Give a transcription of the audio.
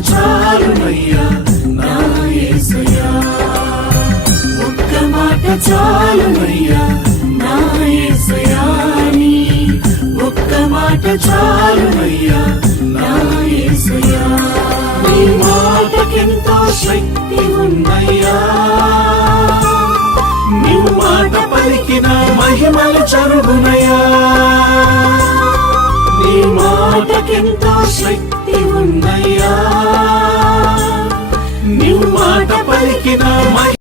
చాలునయ్యా నా యేసయ్యా, ఒక్క మాట చాలునయ్యా నా యేసయ్యా, నీ ఒక్క మాట చాలునయ్యా నా యేసయ్యా. నీ మాటకెంతో శక్తి ఉందయ్యా, నీవు మాట పలికిన మహిమలు జరుగునయ్యా. నీ మాటకెంతో శక్తి ఉందయ్యా, నీవు మాట పలికిన